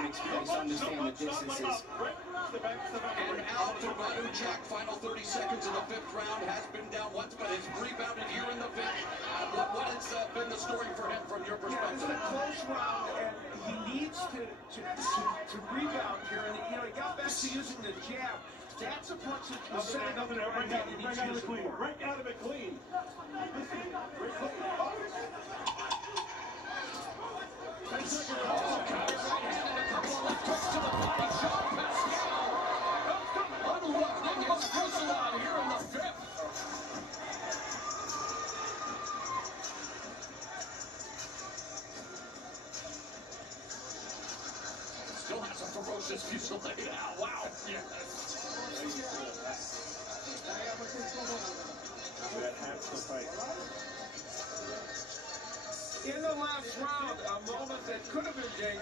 and experience to understand the distances. And out to Radu Jack. Final 30 seconds in the fifth round. Has been down once, but has rebounded here in the fifth. What has been the story for him from your perspective? Yeah, it's a close round, and he needs to rebound here. And he got back to using the jab. That's a punch that was setting up the right hand. He needs to use it more. Break out of it clean. Still has a ferocious fusillade. Wow. Yes. That has to fight. In the last round, a moment that could have been dangerous.